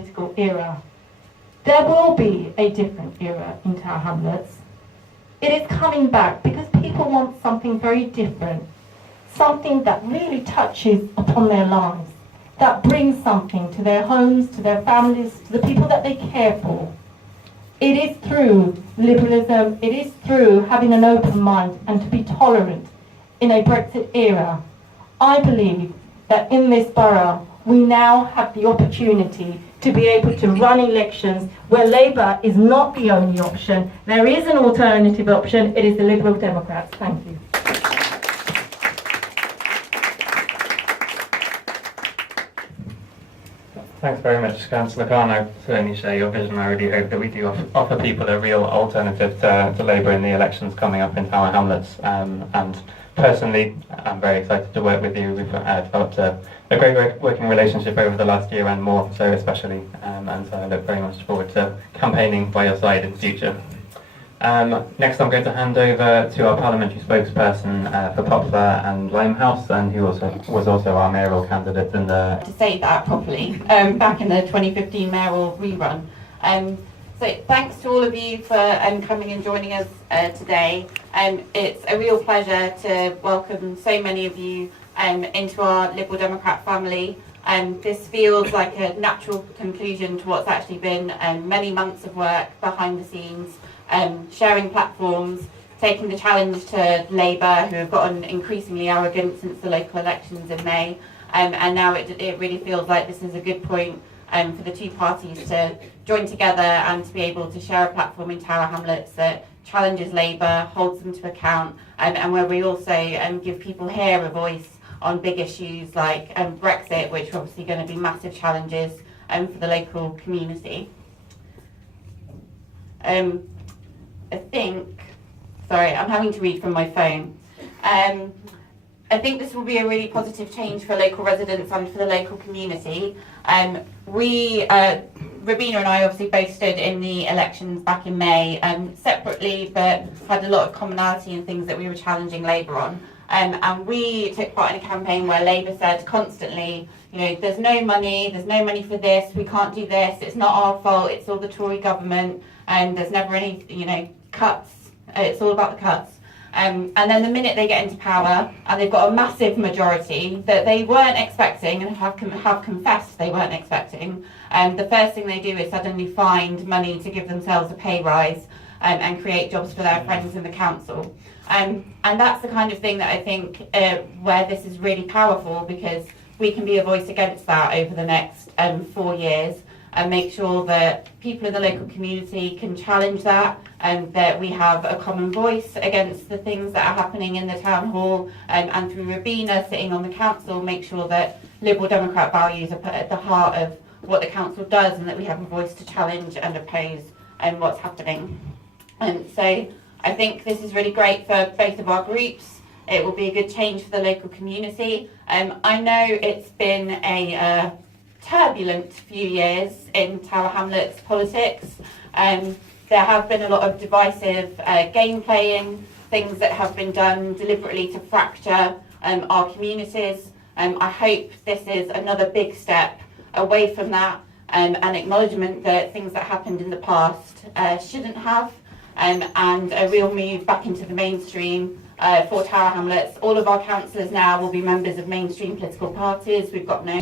political era. There will be a different era in Tower Hamlets. It is coming back because people want something very different, something that really touches upon their lives, that brings something to their homes, to their families, to the people that they care for. It is through liberalism, it is through having an open mind and to be tolerant in a Brexit era. I believe that in this borough we now have the opportunity to be able to run elections where Labour is not the only option. There is an alternative option. It is the Liberal Democrats. Thank you. Thanks very much, Councillor Khan. I certainly share your vision. I really hope that we do offer people a real alternative to Labour in the elections coming up in Tower Hamlets. And personally, I'm very excited to work with you. We've developed a great working relationship over the last year and more, so especially. And so I look very much forward to campaigning by your side in the future. Next I'm going to hand over to our parliamentary spokesperson for Poplar and Limehouse, and who was also our mayoral candidate in the... To say that properly, back in the 2015 mayoral rerun. So thanks to all of you for coming and joining us today. It's a real pleasure to welcome so many of you into our Liberal Democrat family. This feels like a natural conclusion to what's actually been many months of work behind the scenes, sharing platforms, taking the challenge to Labour, who have gotten increasingly arrogant since the local elections in May, and now it really feels like this is a good point for the two parties to join together and to be able to share a platform in Tower Hamlets that challenges Labour, holds them to account, and where we also give people here a voice on big issues like Brexit, which are obviously going to be massive challenges for the local community. I think, sorry, I'm having to read from my phone. I think this will be a really positive change for local residents and for the local community. Rabina and I obviously both stood in the elections back in May, separately, but had a lot of commonality in things that we were challenging Labour on. And we took part in a campaign where Labour said constantly, you know, there's no money for this, we can't do this, it's not our fault, it's all the Tory government, and there's never any, you know, cuts, it's all about the cuts. And then the minute they get into power and they've got a massive majority that they weren't expecting and have confessed they weren't expecting, the first thing they do is suddenly find money to give themselves a pay rise and create jobs for their friends in the council. And that's the kind of thing that I think where this is really powerful, because we can be a voice against that over the next 4 years and make sure that people in the local community can challenge that, and that we have a common voice against the things that are happening in the town hall, and through Rabina sitting on the council, make sure that Liberal Democrat values are put at the heart of what the council does, and that we have a voice to challenge and oppose what's happening. And so I think this is really great for both of our groups. It will be a good change for the local community. I know it's been a turbulent few years in Tower Hamlets politics. There have been a lot of divisive game playing, things that have been done deliberately to fracture our communities. I hope this is another big step away from that, and acknowledgement that things that happened in the past shouldn't have, and a real move back into the mainstream for Tower Hamlets. All of our councillors now will be members of mainstream political parties. We've got no...